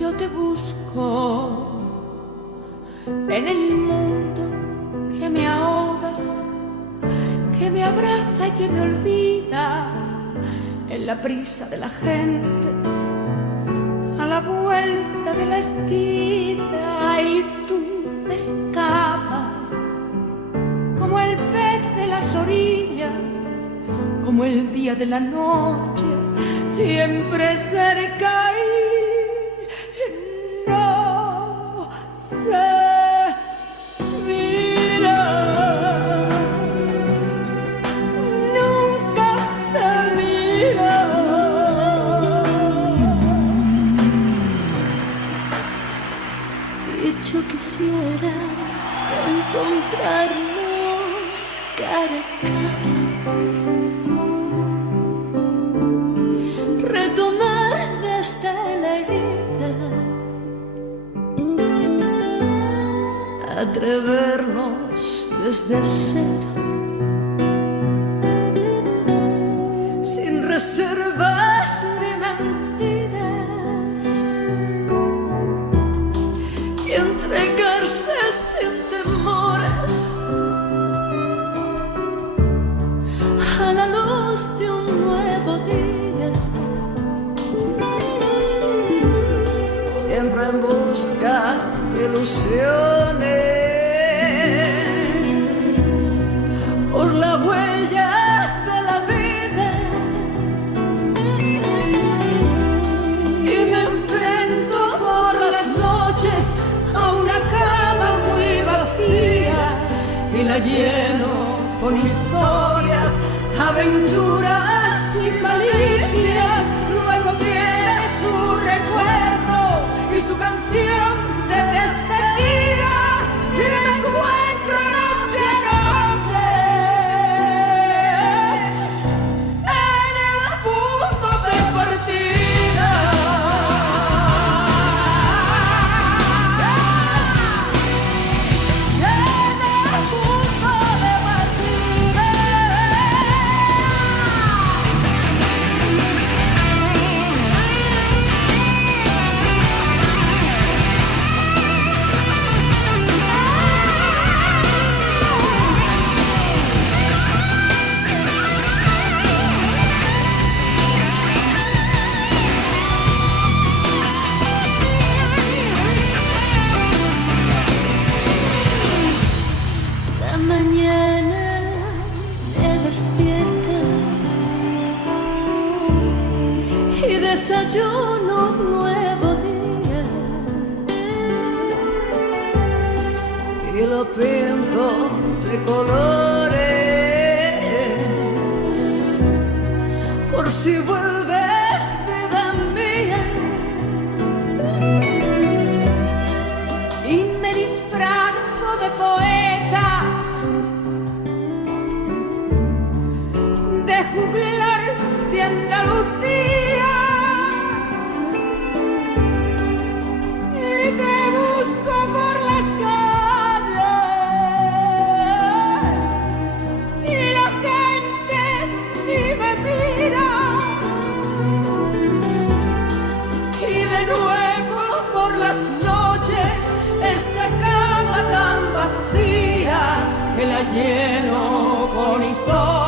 yo te busco en el mundo que me ahoga, que me abraza y que me olvida, en la prisa de la gente, a la vuelta de la esquina, y tú te escapas como el pez de las orillas, como el día de la noche, siempre cerca y no se mira, nunca se mira. Y yo quisiera encontrarnos cara a cara, retomar desde la herida, atrevernos desde cero, sin reservas ni mentiras, y entregarse sin temores a la luz de un nuevo día, siempre en busca de ilusiones, por la huella de la vida, y me enfrento por las noches a una cama muy vacía, y la lleno con historias, aventuras y malicias. Luego viene su recuerdo y su canción de despedida, y me encuentro noche a noche en el punto de partida. En el punto de partida. La mañana me despierta y desayuno un nuevo día, y lo pinto de colores, por si vuelves, vida mía, y me disfrazo de poeta, de juglar de Andalucía, y te busco por las calles, y la gente ni me mira, y de nuevo por las noches esta cama tan vacía, que la lleno con historia.